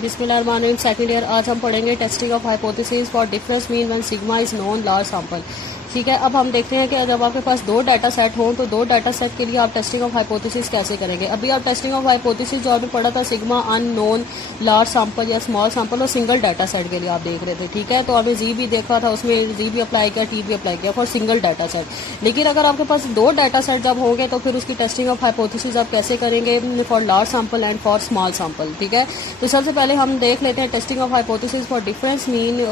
बिस्मिल्लाहिर्रहमानिर्रहीम। Second year. आज हम पढ़ेंगे testing of hypothesis for difference mean when sigma is known large sample. ठीक है, अब हम देखते हैं कि जब आपके पास दो डाटा सेट हों तो दो डाटा सेट के लिए आप टेस्टिंग ऑफ हाइपोथेसिस कैसे करेंगे। अभी आप टेस्टिंग ऑफ हाइपोथेसिस जो आपने पढ़ा था सिग्मा अननोन लार्ज सैंपल या स्मॉल सैंपल और सिंगल डाटा सेट के लिए आप देख रहे थे। ठीक है, तो आपने जी भी देखा था, उसमें जी भी अप्लाई किया, टी भी अप्लाई किया फॉर सिंगल डाटा सेट। लेकिन अगर आपके पास दो डाटा सेट जब होंगे तो फिर उसकी टेस्टिंग ऑफ हाइपोथेसिस आप कैसे करेंगे for large sample and for small sample. ठीक है, तो सबसे पहले हम देख लेते हैं testing of hypothesis for difference mean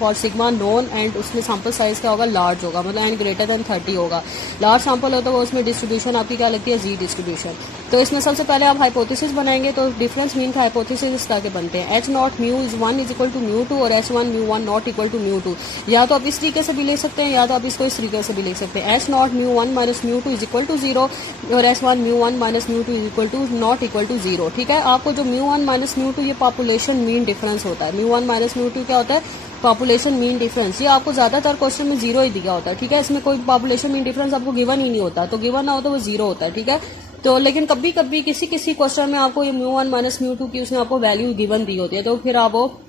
for sigma known and उसमें सैंपल साइज क्या होगा, लार्ज होगा, मतलब एन ग्रेटर देन 30 होगा। लार्ज सैंपल हो तो उसमें डिस्ट्रीब्यूशन आपकी क्या लगती है, जी डिस्ट्रीब्यूशन। तो इसमें सबसे पहले आप हाइपोथेसिस बनाएंगे तो डिफरेंस मीन का हाइपोथेसिस इस तरह के बनते हैं, H naught mu is 1 is equal to mu 2 और H 1 mu 1 not equal to mu 2। या तो आप इस तरीके से भी लिख सकते हैं या तो आप इसको इस तरीके से भी लिख सकते हैं, H naught mu 1 minus mu 2 is equal to 0 और H 1 mu 1 minus mu 2 is equal to not equal to 0। ठीक है, आपको जो म्यू 1 माइनस म्यू 2 ये पॉपुलेशन मीन डिफरेंस होता है। म्यू 1 माइनस म्यू 2 क्या होता है, पॉपुलेशन मीन डिफरेंस। ये आपको ज्यादातर क्वेश्चन में जीरो ही दिया होता है। ठीक है, इसमें कोई पॉपुलेशन मीन डिफरेंस आपको गिवन ही नहीं होता, तो गिवन ना हो तो वो जीरो होता है। ठीक है, तो लेकिन कभी कभी किसी किसी क्वेश्चन में आपको ये म्यू 1 माइनस म्यू 2 की उसने आपको वैल्यू गिवन दी होती है, तो फिर आप वो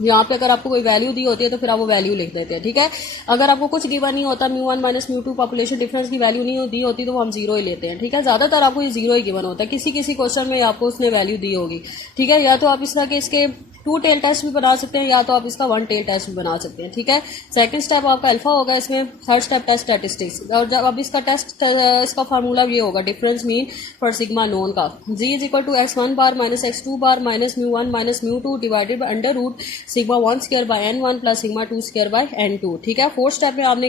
यहाँ पे अगर आपको कोई वैल्यू दी होती है तो फिर आप वो वैल्यू लिख देते हैं। ठीक है, अगर आपको कुछ गिवन नहीं होता, mu 1 minus mu 2 population difference की वैल्यू नहीं दी होती तो वो हम जीरो ही लेते हैं। ठीक है, ज्यादातर आपको ये जीरो ही गिवन होता है, किसी किसी क्वेश्चन में आपको उसने वैल्यू दी होगी। ठीक है, या तो आप इस तरह के इसके 2 टेल टेस्ट भी बना सकते हैं या तो आप इसका 1 टेल टेस्ट भी बना सकते हैं। ठीक है, सेकंड स्टेप आपका अल्फा होगा इसमें, थर्ड स्टेप टेस्ट स्टैटिस्टिक्स। और जब अब इसका टेस्ट इसका फार्मूला ये होगा difference mean for sigma known का, Z is equal to x1 bar minus x2 bar minus mu 1 minus mu 2 divided by under root sigma 1 square by n1 plus sigma 2 square by n2। ठीक है, fourth step में आपने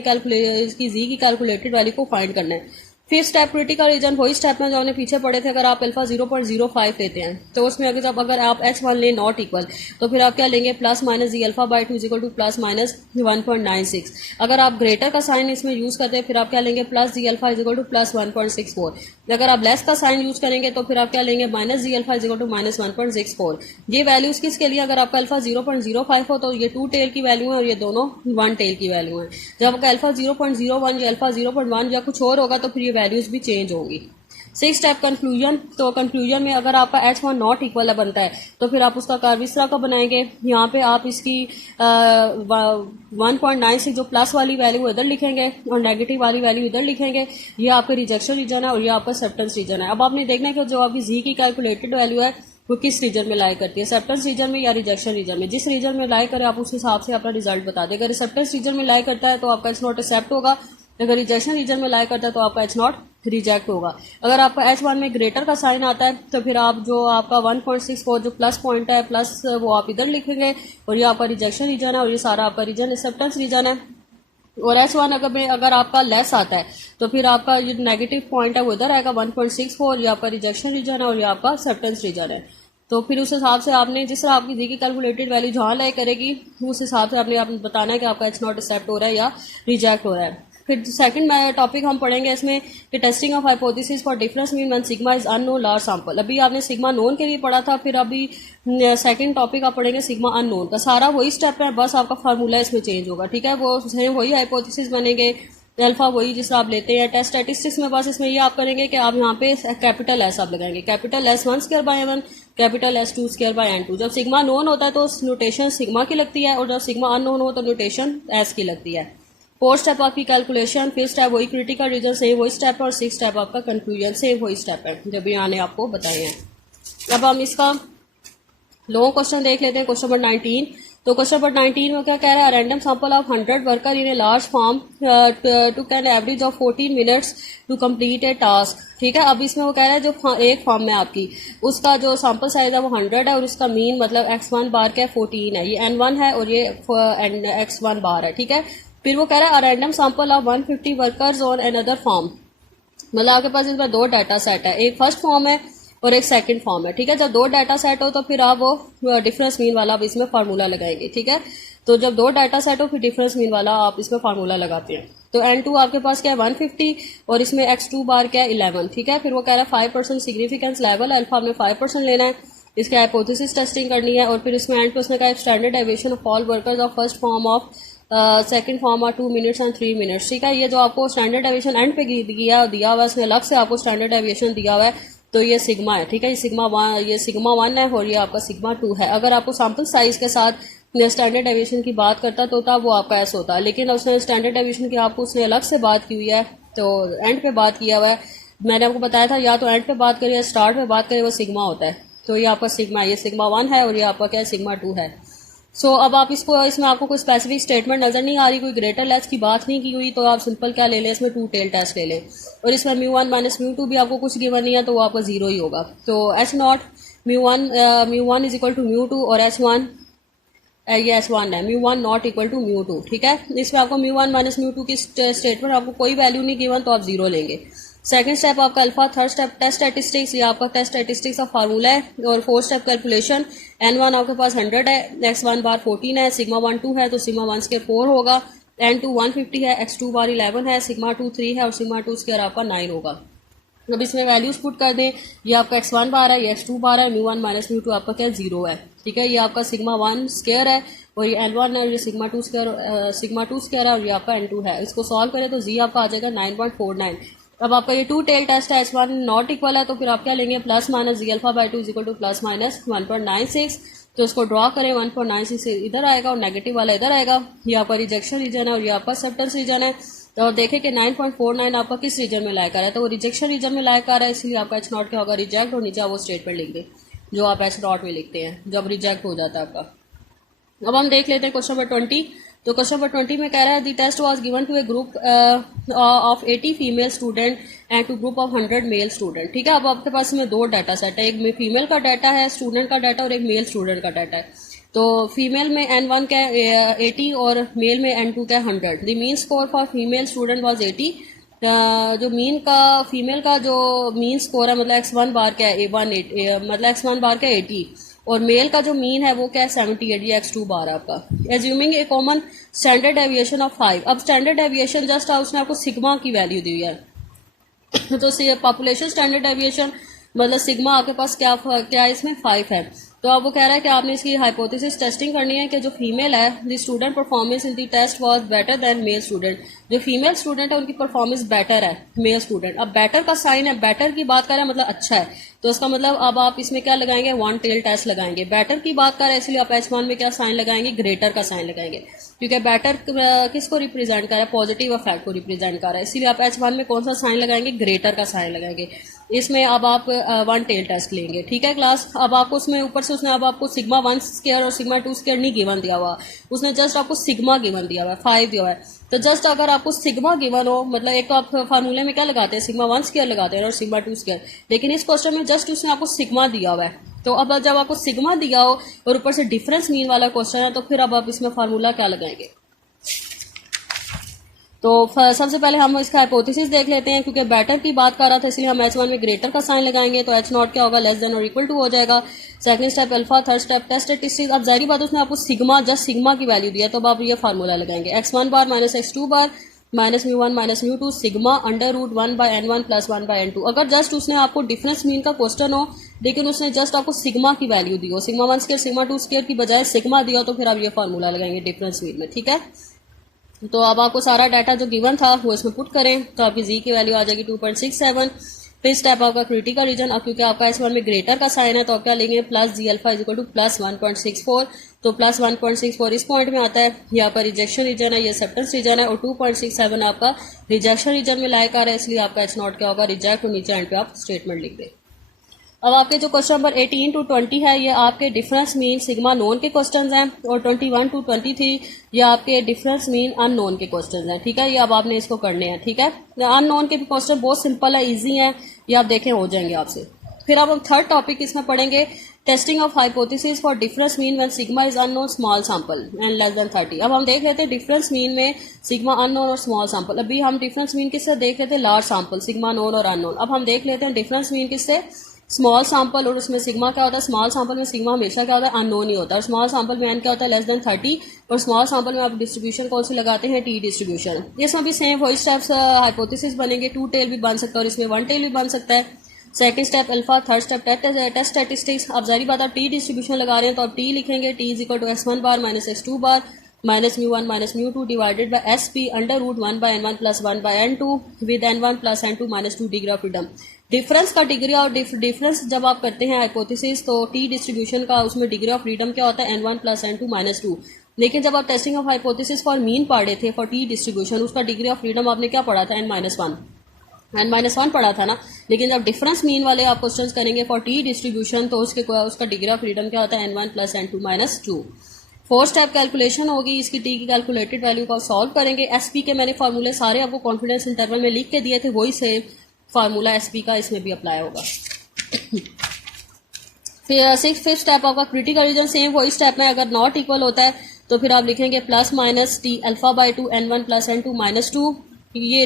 इसकी जी की calculated value को find करना है। Fifth step critical reason, वही स्टेप में जो हमने पीछे पढ़े थे, अगर आप अल्फा 0.05 लेते हैं तो उसमें अगर आप h1 ले नॉट इक्वल तो फिर आप क्या लेंगे, plus minus Z alpha by 2 equal to plus minus 1.96। अगर आप ग्रेटर का साइन इसमें यूज करते हैं फिर आप क्या लेंगे, plus Z alpha equal to plus 1.64। अगर आप लेस का साइन यूज करेंगे तो फिर आप क्या लेंगे, minus Z alpha equal to minus 1.64। ये वैल्यूज किसके लिए, अगर आपका अल्फा 0.05 हो तो ये 2 टेल की वैल्यू है और ये दोनों 1 टेल की वैल्यू है। जब आपका अल्फा 0.01 या अल्फा 0.1 या कुछ और होगा तो फिर ये वैल्यूज भी चेंज होगी। सिक्स स्टेप कंक्लूजन, तो कंक्लूजन में अगर आपका h1 नॉट इक्वल बनता है तो फिर आप उसका कर्व इस तरह का बनाएंगे, यहाँ पे आप इसकी 1.96 जो प्लस वाली वैल्यू इधर लिखेंगे और नेगेटिव वाली वैल्यू इधर लिखेंगे। ये आपका रिजेक्शन रीजन है और ये आपका एक्सेप्टेंस रीजन है। अब आपने देखना है कि जो आपकी जी की कैलकुलेटेड वैल्यू है वो किस रीजन में लाई करती है, एक्सेप्टेंस रीजन में या रिजेक्शन रीजन में। जिस रीजन में लाई करे आप उस हिसाब से अपना रिजल्ट बता दें। अगर एक्सेप्टेंस रीजन में लाई करता है तो आपका एच नॉट एक्सेप्ट होगा, अगर रिजेक्शन रीजन में लाई करता है तो आपका एच नॉट रिजेक्ट होगा। अगर आपका h1 में ग्रेटर का साइन आता है तो फिर आप जो आपका 1.64 जो प्लस पॉइंट है प्लस वो आप इधर लिखेंगे और ये आपका रिजेक्शन रीजन है और ये सारा आपका रीजन एक्सेप्टेंस रीजन है। और h1 अगर आपका लेस आता है तो फिर आपका जो नेगेटिव पॉइंट है वो इधर आएगा 1.64, ये आपका रिजेक्शन रीजन है और ये आपका एक्सेप्टेंस रीजन है। तो फिर उस हिसाब से आपने जिस तरह आपकी जी की कैलकुलेटेड वैल्यू जहां लाई करेगी उस हिसाब से आपने बताना है कि आपका एच नॉट एक्सेप्ट हो रहा है या रिजेक्ट हो रहा है। फिर सेकंड टॉपिक हम पढ़ेंगे इसमें कि testing of hypothesis for difference mean when sigma is unknown large sample. अभी आपने सिग्मा नोन के लिए पढ़ा था, फिर अभी सेकंड टॉपिक आप पढ़ेंगे सिग्मा अननोन का। सारा वही स्टेप है, बस आपका फार्मूला इसमें चेंज होगा। ठीक है, वो वही हाइपोथेसिस बनेंगे, अल्फा वही जिस आप लेते हैं। टेस्ट स्टैटिस्टिक्स में बस इसमें ये आप करेंगे कि आप यहाँ पे कैपिटल एस आप लगाएंगे, capital S1 square by n1, capital S2 square by n2। जब सिग्मा नोन होता है तो नोटेशन सिग्मा की लगती है और जब सिग्मा अननोन हो तो नोटेशन एस की लगती है। फोर्थ स्टेप आपकी कैलकुलेशन, फिफ्थ स्टेप वही क्रिटिकल रीजन सेम वही स्टेप है और सिक्स स्टेप आपका कंक्लूजन सेम वही स्टेप है जो भी मैंने आपको बताए हैं। अब हम इसका लॉन्ग क्वेश्चन देख लेते हैं, क्वेश्चन नंबर 19। तो क्वेश्चन नंबर 19 में क्या कह रहा है, random sample of 100 worker in a large form took an average of 14 minutes to complete a task. ठीक है, अब इसमें वो कह रहा है जो एक फॉर्म में आपकी उसका जो सैंपल साइज है वो 100 है और उसका मीन मतलब x1 बार क्या 14 है, ये n1 है और ये x1 बार है। ठीक है, फिर वो कह रहा है random sample of 150 workers on another form, मतलब आपके पास इसमें दो डाटा सेट है, एक फर्स्ट फॉर्म है और एक सेकंड फॉर्म है। ठीक है, जब दो डाटा सेट हो तो फिर आप वो डिफरेंस मीन वाला आप इसमें फार्मूला लगाएंगे। ठीक है, तो जब दो डाटा सेट हो फिर डिफरेंस मीन वाला आप इसमें फार्मूला लगाते हैं। तो n2 आपके पास क्या है 150 और इसमें x2 बार क्या है 11। ठीक है, फिर वो कह रहा है 5% सिग्निफिकेंस लेवल अल्फा आपने 5% लेना है, इसके हाइपोथेसिस टेस्टिंग करनी है और फिर इसमें एंड पे उसने कहा standard deviation of all workers of first form of second form are 2 minutes and 3 minutes. ठीक है, ये जो आपको स्टैंडर्ड डेविएशन एंड पे दिया हुआ है, इसमें अलग से आपको स्टैंडर्ड डेविएशन दिया हुआ है तो ये सिग्मा है, ठीक है, ये सिग्मा 1 है और ये आपका सिग्मा 2 है। अगर आपको सैम्पल साइज के साथ स्टैंडर्ड डेविएशन की बात करता तो तब वो आपका ऐसा होता, लेकिन उसने स्टैंडर्ड डेविएशन की आपको उसने अलग से बात की हुई है, तो एंड पे बात किया हुआ है। मैंने आपको बताया था या तो एंड पे बात करिए या स्टार्ट पे बात करिए, वो सिग्मा होता है। तो ये आपका सिग्मा, ये सिग्मा 1 है और ये आपका क्या है, सिग्मा 2 है। अब आप इसमें आपको कोई स्पेसिफिक स्टेटमेंट नजर नहीं आ रही, कोई ग्रेटर लेस की बात नहीं की हुई, तो आप सिंपल क्या ले लें, इसमें 2 टेल टेस्ट ले लें। और इसमें μ1 माइनस μ2 भी आपको कुछ गिवन नहीं है, तो वो आपका 0 ही होगा। तो h0 μ1 इज इक्वल टू μ2 और h1 ये S1 है, μ1 नॉट इक्वल टू μ2, ठीक है। इसमें आपको μ1 माइनस μ2 की स्टेटमेंट आपको कोई वैल्यू नहीं गिवन, तो आप 0 लेंगे। सेकंड स्टेप आपका alpha, third step test statistics, ये आपका टेस्ट स्टैटिस्टिक्स का फार्मूला है। और फोर्थ स्टेप कैलकुलेशन, n1 आपके पास 100 है, x1 बार 14 है, सिग्मा 1 2 है, तो सिग्मा 1 स्क्वायर 4 होगा, n2 150 है, x2 बार 11 है, सिग्मा 2 3 है और सिग्मा 2 स्क्वायर आपका 9 होगा। अब इसमें वैल्यूज पुट कर दें, ये आपका x1 बार है, ये x2 बार है, μ1 माइनस μ2 आपका क्या 0 है, ठीक है। ये आपका सिग्मा 1 स्क्वायर है और ये n1 है, ये सिग्मा 2 स्क्वायर है और ये आपका n2 है। इसको सॉल्व करें तो z आपका आ जाएगा 9.49। अब आपका ये 2 टेल टेस्ट है, h1 नॉट इक्वल है, तो फिर आप क्या लेंगे, plus minus Z alpha by 2 is equal to plus minus 1.96। तो इसको ड्रॉ करें, 1.96 इधर आएगा और नेगेटिव वाला इधर आएगा। ये आपका रिजेक्शन रीजन है और ये आपका एक्सेप्टेंस रीजन है। तो देखें कि 9.49 आपका किस रीजन में लायक आ रहा है, तो वो रिजेक्शन रीजन में लायक आ रहा है, इसलिए आपका h0 क्या होगा, रिजेक्ट, और नीचे आप वो स्टेटमेंट लिख दें जो आप h0 में लिखते हैं जब रिजेक्ट हो जाता है आपका। अब हम देख लेते हैं क्वेश्चन नंबर 20। तो क्वेश्चन नंबर 20 में कह रहा है the test was given to a group of 80 female student and to group of 100 male student, ठीक है। अब आपके पास में 2 डाटा सेट है, एक फीमेल का डाटा है, स्टूडेंट का डाटा, और एक मेल स्टूडेंट का डाटा है। तो फीमेल में n1 क्या है 80 और मेल में n2 क्या है 100। The mean score for female student was 80। जो फीमेल का जो मीन स्कोर है, मतलब x1 बार क्या है मतलब x1 बार क्या है 80 और मेल का जो मीन है वो क्या है 78, ये x2 बार आपका। Assuming A common standard deviation of 5। अब स्टैंडर्ड डेविएशन जस्ट उसने आपको सिग्मा की वैल्यू दी है तो पॉपुलेशन स्टैंडर्ड डेविएशन मतलब सिग्मा आपके पास क्या इसमें 5 है। तो अब वो कह रहा है कि आपने इसकी हाइपोथेसिस टेस्टिंग करनी है कि जो फीमेल है the student performance in the test was better than male student. जो फीमेल स्टूडेंट है उनकी परफॉर्मेंस बेटर है मेल स्टूडेंट। अब बेटर का साइन है, बेटर की बात कर रहे हैं मतलब अच्छा है, तो इसका मतलब अब आप इसमें क्या लगाएंगे, 1 टेल टेस्ट लगाएंगे। बेटर की बात कर रहे हैं इसलिए आप h1 में क्या साइन लगाएंगे, ग्रेटर का साइन लगाएंगे, क्योंकि बेटर किसको रिप्रेजेंट कर रहा है, पॉजिटिव इफेक्ट को रिप्रेजेंट कर रहा है, इसलिए आप h1 में कौन सा साइन लगाएंगे, ग्रेटर का साइन लगाएंगे। इसमें अब आप 1 टेल टेस्ट लेंगे, ठीक है क्लास। अब आपको उसमें ऊपर से उसने अब आपको सिग्मा 1 स्क्वायर और सिग्मा 2 स्क्वायर नहीं गिवन दिया हुआ, उसने जस्ट आपको सिग्मा गिवन दिया हुआ है, 5 दिया हुआ है। तो जस्ट अगर आपको सिग्मा गिवन हो, मतलब एक तो आप फार्मूले में क्या लगाते हैं, सिग्मा 1 स्क्वायर लगाते हैं और सिग्मा 2 स्क्वायर, लेकिन इस क्वेश्चन में जस्ट उसने आपको सिग्मा दिया हुआ है। तो अब जब आपको सिग्मा दिया हो और ऊपर से डिफरेंस मीन वाला क्वेश्चन है, तो फिर अब आप इसमें फार्मूला क्या लगाएंगे। तो सबसे पहले हम इसका हाइपोथेसिस देख लेते हैं, क्योंकि बेटर की बात कर रहा था इसलिए हम h1 में ग्रेटर का साइन लगाएंगे, तो h0 क्या होगा, लेस देन और इक्वल टू हो जाएगा। Second step alpha, third step test statistics. अब जारी बात उसने आपको सिग्मा जस्ट सिग्मा की वैल्यू दिया, तो अब आप ये फार्मूला लगाएंगे, x1 bar minus x2 bar minus μ1 minus μ2 sigma under root 1 by n1 plus 1 by n2। अगर जस्ट उसने आपको डिफरेंस मीन का क्वेश्चन हो लेकिन उसने जस्ट आपको सिग्मा की वैल्यू दी हो, सिग्मा 1 स्क्वायर सिग्मा 2 स्क्वायर की बजाय सिग्मा दिया हो, तो फिर आप ये फार्मूला लगाएंगे डिफरेंस मीन में, ठीक है। तो अब आपको सारा डाटा जो गिवन था वो इसमें पुट करें, तो आपकी जी की वैल्यू आ जाएगी 2.67। फिर स्टेप आपका क्रिटिकल रीजन, अब क्योंकि आपका S1 में ग्रेटर का साइन है तो आप क्या लेंगे, plus Z alpha is equal to plus 1.64। तो प्लस 1.64 इस पॉइंट में आता है, ये आपका रिजेक्शन रीजन है, ये एक्सेप्टेंस रीजन है, और 2.67 आपका रिजेक्शन रीजन में लायक आ रहा है, इसलिए आपका h0 क्या होगा, रिजेक्ट, और नीचे एंड पे आप स्टेटमेंट लिख दें। अब आपके जो क्वेश्चन नंबर 18 टू 20 है ये आपके डिफरेंस मीन सिग्मा नोन के क्वेश्चंस हैं, और 21 टू 23 ये आपके डिफरेंस मीन अननोन के क्वेश्चंस हैं, ठीक है। ये अब आपने इसको करने हैं, ठीक है। अननोन के भी क्वेश्चन बहुत सिंपल है, इजी हैं, ये आप देखें हो जाएंगे आपसे। फिर अब हम थर्ड टॉपिक इसमें पढ़ेंगे, testing of hypothesis for difference mean when sigma is unknown small sample and less than 30। अब हम देख लेते हैं डिफरेंस मीन में सिग्मा अननोन और स्मॉल सैंपल। अभी हम डिफरेंस मीन किससे देख लेते हैं, लार्ज सैंपल, सिग्मा नोन और अननोन। अब हम देख लेते हैं डिफरेंस मीन किससे, स्मॉल सैंपल, और उसमें सिग्मा क्या होता है, स्मॉल सैंपल में सिग्मा हमेशा क्या होता है, अननोन ही होता है, और स्मॉल सैंपल में एन क्या होता है, लेस देन 30, और स्मॉल सैंपल में आप डिस्ट्रीब्यूशन कौन सी लगाते हैं, टी डिस्ट्रीब्यूशन। इसमें भी सेम वही स्टेप्स हाइपोथेसिस बनेंगे, 2 टेल भी बन सकता है और इसमें 1 टेल भी बन सकता है। Second step alpha, third step test statistics. अब जारी बात आप टी डिस्ट्रीब्यूशन लगा रहे हैं तो आप टी लिखेंगे, T is equal to x1 bar minus x2 bar minus μ1 minus μ2 divided by SP under root 1 by n1 plus 1 by n2 with n1 plus n2 minus 2 degree of freedom. Difference का degree और difference जब आप करते हैं hypothesis तो T distribution का उसमें degree of freedom क्या होता है n1 प्लस n2 माइनस 2। लेकिन जब आप testing of hypothesis for mean पढ़े थे फॉर टी डिस्ट्रीब्यूशन उसका डिग्री ऑफ फ्रीडम आपने क्या पढ़ा था n-1 पढ़ा था ना। लेकिन जब डिफरेंस मीन वाले आप क्वेश्चंस करेंगे फॉर टी डिस्ट्रीब्यूशन तो उसका डिग्री ऑफ फ्रीडम क्या होता है n1 plus n2 minus 2। 4 step calculation होगी इसकी, टी की कैलकुलेटेड वैल्यू का सॉल्व करेंगे। एसपी के मैंने फार्मूले सारे आपको कॉन्फिडेंस इंटरवल में लिख के दिए थे, वही सेम फार्मूला एसपी का इसमें भी अप्लाई होगा। फिर फिफ्थ स्टेप आपका क्रिटिकल रीजन, सेम वही स्टेप में अगर नॉट इक्वल होता है तो फिर आप लिखेंगे plus minus T alpha by 2 n1 plus n2 minus 2। ये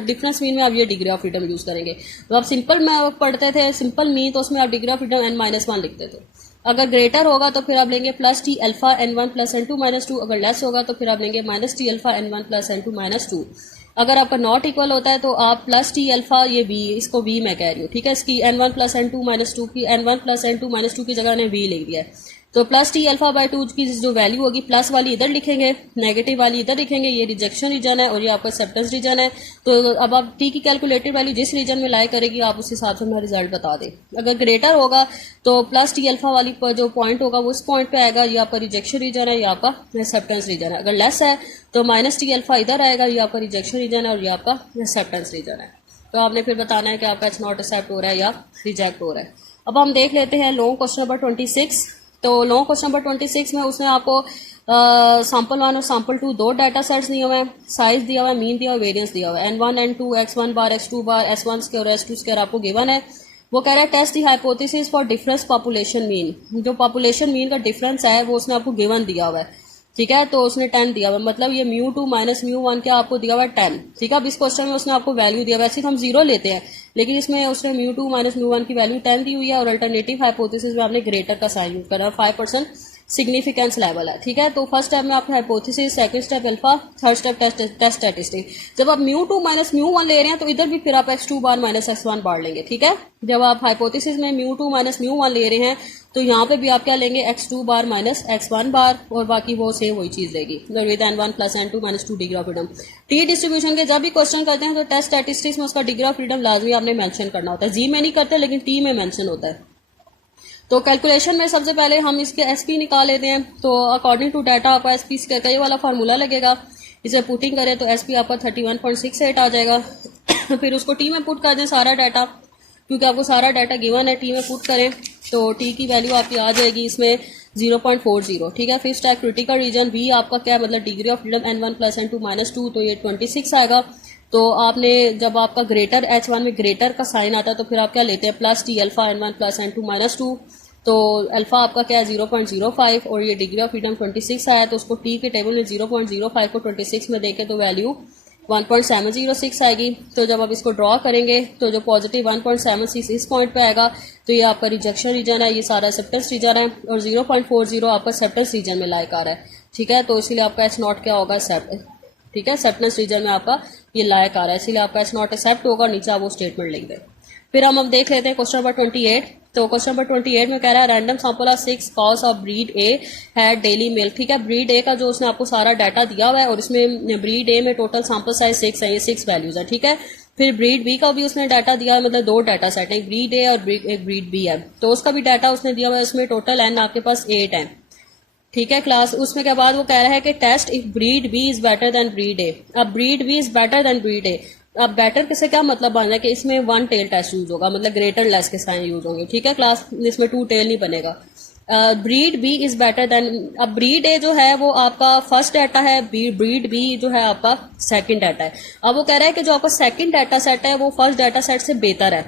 डिफरेंस मीन में आप ये डिग्री ऑफ फ्रीडम यूज करेंगे। तो आप सिंपल में पढ़ते थे सिंपल मीन तो उसमें आप डिग्री ऑफ फ्रीडम n-1 लिखते थे। अगर ग्रेटर होगा तो फिर आप लेंगे plus T alpha n1 plus n2 minus 2। अगर लेस होगा तो फिर आप लेंगे minus T alpha n1 plus n2 minus 2। अगर आपका नॉट इक्वल होता है तो आप प्लस टी अल्फा, ये वी, इसको वी मैं कह रही हूँ, ठीक है, इसकी n1 प्लस n2 माइनस 2 की n1 प्लस n2 माइनस 2 की जगह ने वी लिख दिया है। तो प्लस टी अल्फा बाई 2 की जो वैल्यू होगी प्लस वाली इधर लिखेंगे, नेगेटिव वाली इधर लिखेंगे। ये रिजेक्शन रीजन है और ये आपका एक्सेप्टेंस रीजन है। तो अब आप टी की कैलकुलेटेड वैल्यू जिस रीजन में लाई करेगी आप उस हिसाब से अपना रिजल्ट बता दें। अगर ग्रेटर होगा तो प्लस टी अल्फा वाली पर जो पॉइंट होगा वो इस पॉइंट पे आएगा, ये आपका रिजेक्शन रीजन है, ये आपका एक्सेप्टेंस रीजन है। अगर लेस है तो माइनस टी अल्फा इधर आएगा, ये आपका रिजेक्शन रीजन है और ये आपका एक्सेप्टेंस रीजन है। तो आपने फिर बताना है कि आपका इट्स नॉट एक्सेप्ट हो रहा है या रिजेक्ट हो रहा है। अब हम देख लेते हैं लॉन्ग क्वेश्चन नंबर 26। तो लॉन्ग क्वेश्चन नंबर 26 में उसने आपको सैंपल 1 और सैंपल 2 दो डाटा सेट्स दिए हुए हैं, साइज दिया हुआ है, मीन दिया हुआ है, वेरियंस दिया हुआ है, n1 n2 x1 बार x2 बार s1 स्क्वायर और s2 स्क्वायर आपको गिवन है। वो कह रहा है test the hypothesis for difference population mean. जो पॉपुलेशन मीन का डिफरेंस है वो उसने आपको गिवन दिया हुआ है, ठीक है। तो उसने 10 दिया हुआ है, मतलब ये μ2 माइनस μ1 क्या आपको दिया हुआ है 10, ठीक है। अब इस क्वेश्चन में उसने आपको वैल्यू दिया हुआ है, वैसे तो हम 0 लेते हैं लेकिन इसमें उसने μ2 माइनस μ1 की वैल्यू 10 दी हुई है और अल्टरनेटिव हाइपोथेसिस में आपने ग्रेटर का साइन यूज करा, 5% सिग्निफिकेंस लेवल है, ठीक है। तो फर्स्ट स्टेप में आपका hypothesis, second step alpha, third step test statistic. जब आप μ2 माइनस μ1 ले रहे हैं तो इधर भी फिर आप x2 बार माइनस x1 बार लेंगे, ठीक है। जब आप हाइपोथेसिस में μ2 माइनस μ1 ले रहे हैं तो यहाँ पे भी आप क्या लेंगे x2 बार माइनस x1 बार और बाकी वो सेम वही चीज लेगी with n1 plus n2 minus 2 degree of freedom. T distribution के जब भी क्वेश्चन करते हैं तो टेस्ट स्टैटिस्टिक्स में उसका डिग्री ऑफ फ्रीडम लाजमी आपने मेंशन करना होता है। जी में नहीं करते लेकिन टी में मेंशन होता है। तो कैलकुलेशन में सबसे पहले हम इसके एसपी निकाल लेते हैं। तो अकॉर्डिंग टू डाटा आपका एसपी का ये वाला फार्मूला लगेगा, इसे पुटिंग करें तो एसपी आपका 31.68 आ जाएगा। फिर उसको टी में पुट कर दें सारा डाटा, क्योंकि आपको सारा डाटा गिवन है, टी में पुट करें तो टी की वैल्यू आपकी आ जाएगी इसमें 0.40, ठीक है। फिर स्टैक क्रिटिकल रीजन वी आपका क्या मतलब degree of freedom n1 plus n2 minus 2, तो ये 26 आएगा। तो आपने जब आपका ग्रेटर h1 में ग्रेटर का साइन आता है तो फिर आप क्या लेते हैं plus T alpha n1 plus n2 minus 2। तो अल्फा आपका क्या है 0.05 और ये डिग्री ऑफ फ्रीडम 26 आया, तो उसको टी के टेबल में 0.05 को 26 में देके तो वैल्यू 1.706 आएगी। तो जब आप इसको ड्रॉ करेंगे तो जो पॉजिटिव 1.76 इस पॉइंट पे आएगा, तो ये आपका रिजेक्शन रीजन है, ये सारा एक्सेप्टेंस रीजन है और 0.40 आपका एक्सेप्टेंस रीजन में लाइक आ रहा है, ठीक है। तो इसीलिए आपका एच नॉट क्या होगा ठीक है, एक्सेप्टेंस रीजन में आपका ये लाइक आ रहा है, इसीलिए आपका एच नॉट एक्सेप्ट होगा, नीचे आप वो स्टेटमेंट लिख दें। फिर हम अब देख लेते हैं क्वेश्चन नंबर 28। तो क्वेश्चन नंबर 28 में कह रहा है random sample of 6 cause of breed A had daily milk, ठीक है। ब्रीड ए का जो उसने आपको सारा डाटा दिया हुआ है और इसमें ब्रीड ए में टोटल सैंपल साइज 6 है, ये 6 वैल्यूज है, ठीक है। फिर ब्रीड बी का भी उसने डाटा दिया है, मतलब 2 डाटा सेट है, एक ब्रीड ए और एक ब्रीड बी है, तो उसका भी डाटा उसने दिया हुआ है। उसमें टोटल एन आपके पास 8 है, ठीक है क्लास। उसमें के बाद वो कह रहा है कि test if breed B is better than breed A. अब breed B is better than breed A, अब बेटर से क्या मतलब बन रहा है कि इसमें 1 टेल टेस्ट यूज होगा, मतलब ग्रेटर लेस के साइन यूज होंगे, ठीक है क्लास। इसमें 2 टेल नहीं बनेगा। Breed B is better than, अब ब्रीड ए जो है वो आपका फर्स्ट डाटा है, ब्रीड बी जो है आपका सेकंड डाटा है। अब वो कह रहा है कि जो आपका सेकंड डाटा सेट है वो फर्स्ट डाटा सेट से बेहतर है,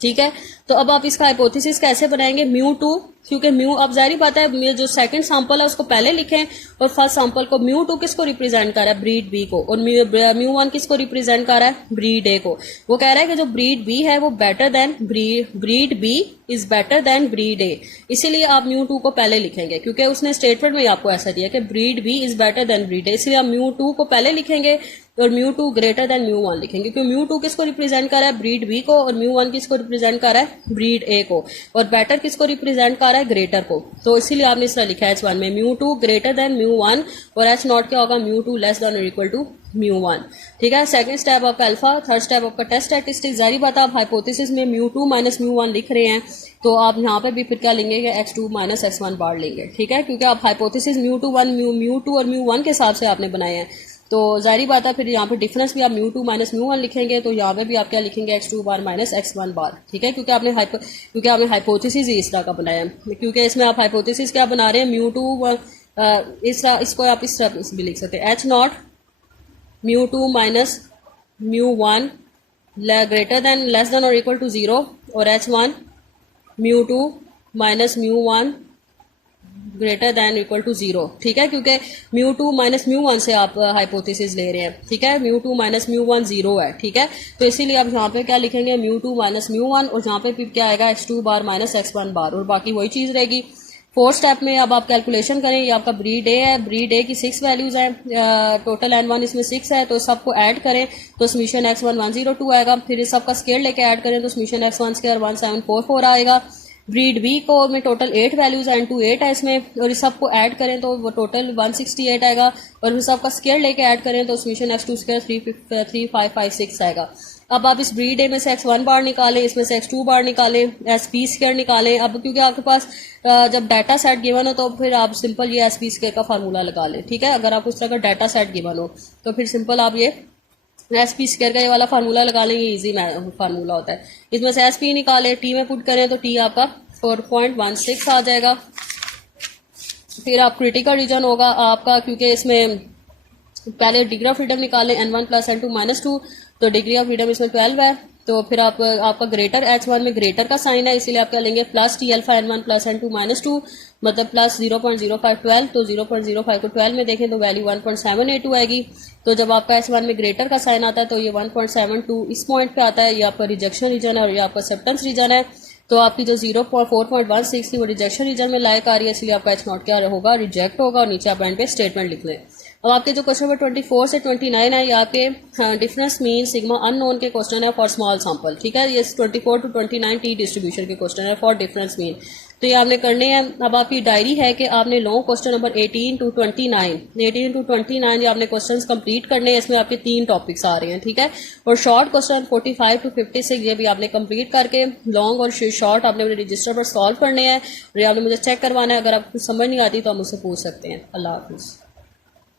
ठीक है। तो अब आप इसका हाइपोथेसिस कैसे बनाएंगे, μ2, क्योंकि म्यू अब जारी बात है जो सेकंड सैंपल है उसको पहले लिखें और फर्स्ट सैंपल को। μ2 किसको रिप्रेजेंट कर रहा है, ब्रीड बी को, और μ1 किसको रिप्रेजेंट कर रहा है, ब्रीड ए को। वो कह रहा है कि जो ब्रीड बी है वो better than breed B is better than breed A, इसीलिए आप μ2 को पहले लिखेंगे, क्योंकि उसने स्टेटमेंट में आपको ऐसा दिया कि breed B is better than breed A, इसलिए आप μ2 को पहले लिखेंगे और μ2 ग्रेटर देन μ1 लिखेंगे, क्योंकि μ2 किसको रिप्रेजेंट कर रहा है, ब्रीड बी को, और μ1 किसको रिप्रेजेंट कर रहा है, ब्रीड ए को, और बेटर किसको रिप्रेजेंट कर रहा है, ग्रेटर को। तो इसीलिए आपने इस तरह लिखा है H1 में μ2 ग्रेटर देन μ1 और H नॉट क्या होगा, μ2 लेस देन और इक्वल टू μ1। ठीक है, सेकंड स्टेप आपका अल्फा, थर्ड स्टेप आपका टेस्ट स्टैटिस्टिक्स। जारी बात आप हाइपोथेसिस में μ2 माइनस μ1 लिख रहे हैं तो आप यहाँ पे भी फिर क्या लेंगे कि x2 माइनस x1 बार लेंगे। ठीक है, क्योंकि आप हाइपोथेसिस μ2 और μ1 के हिसाब से आपने बनाए हैं तो जारी बात है फिर यहाँ पे डिफरेंस भी आप μ2 माइनस μ1 लिखेंगे तो यहाँ पे भी आप क्या लिखेंगे x2 बार माइनस x1 बार। ठीक है, क्योंकि आपने हाइपोथेसिस ही इस तरह का बनाया है। क्योंकि इसमें आप हाइपोथेसिस क्या बना रहे हैं, μ2 इस तरह, इसको आप इस तरह भी लिख सकते हैं, h0 μ2 minus μ1 greater than less than और इक्वल टू 0 और h1 μ2 minus μ1 greater than equal to 0। ठीक है, क्योंकि μ2 माइनस μ1 से आप हाइपोथेसिस ले रहे हैं। ठीक है, μ2 माइनस μ1 0 है। ठीक है, तो इसीलिए आप यहाँ पे क्या लिखेंगे, μ2 माइनस μ1 और यहाँ पे फिर क्या आएगा x2 बार माइनस x1 बार और बाकी वही चीज़ रहेगी। फोर्थ स्टेप में अब आप कैलकुलेशन करें, ये आपका ब्रीड ए है, ब्रीड ए की 6 वैल्यूज हैं, टोटल n1 इसमें 6 है तो सबको ऐड करें तो समीशन x1 102 आएगा। फिर इस सबका स्केल लेके ऐड करें तो समीशन x1 स्क्वायर 1744 आएगा। ब्रीड बी को में टोटल 8 वैल्यूज हैं, 2 8 है इसमें और इस सबको ऐड करें तो वो टोटल 168 आएगा और इस सबका स्केल लेके ऐड करें तो समीशन x2 स्क्वायर 3556 आएगा। अब आप इस ब्रीड ए में से x1 बार निकालें, इसमें से x2 बार निकालें, SP स्क्वायर निकालें। अब क्योंकि आपके पास जब डाटा सेट गिवन हो तो फिर आप सिंपल ये SP स्क्वायर का फार्मूला लगा लें। ठीक है, अगर आप उस तरह का डाटा सेट गिवन हो तो फिर सिंपल आप ये SP स्क्वायर का ये वाला फार्मूला लगा लेंगे, इजी फार्मूला होता है। इसमें से SP निकालें, T में पुट करें तो T आपका 4.16 आ जाएगा। फिर आप क्रिटिकल रीजन होगा आपका, क्योंकि इसमें पहले डिग्री ऑफ फ्रीडम निकालें n1 प्लस n2 माइनस 2 तो डिग्री ऑफ फ्रीडम इसमें 12 है। तो फिर आपका ग्रेटर h1 में ग्रेटर का साइन है इसीलिए आप क्या लेंगे plus T alpha n1 plus n2 minus 2 मतलब प्लस 0.0512। तो 0.05 को 12 में देखें तो वैल्यू 1.782 आएगी। तो जब आपका h1 में ग्रेटर का साइन आता है तो ये 1.72 इस पॉइंट पे आता है। ये आपका रिजेक्शन रीजन है और ये आपका एक्सेप्टेंस रीजन है। तो आपकी जो 4.16 थी वो रिजेक्शन रीजन में लाइक आ रही है, इसलिए आपका h0 क्या होगा, रिजेक्ट होगा। और नीचे आप एंड पे स्टेटमेंट लिख लें। अब आपके जो क्वेश्चन नंबर 24 से 29 है ये आपके डिफरेंस मीन सिग्मा अननोन के क्वेश्चन है फॉर स्मॉल सैंपल। ठीक है, ये 24 टू 29 टी डिस्ट्रीब्यूशन के क्वेश्चन है फॉर डिफरेंस मीन। तो ये आपने करने हैं। अब आपकी डायरी है कि आपने लॉन्ग क्वेश्चन नंबर 18 टू 29 ये आपने क्वेश्चन कंप्लीट करने हैं। इसमें आपके 3 टॉपिक्स आ रहे हैं। ठीक है, और शॉर्ट क्वेश्चन 45 टू 56 ये भी आपने कंप्लीट करके लॉन्ग और शॉर्ट आपने अपने रजिस्टर पर सॉल्व करने हैं और ये आपने मुझे चेक करवाना है। अगर आपको समझ नहीं आती तो आप मुझसे पूछ सकते हैं। अल्लाह हाफिज़।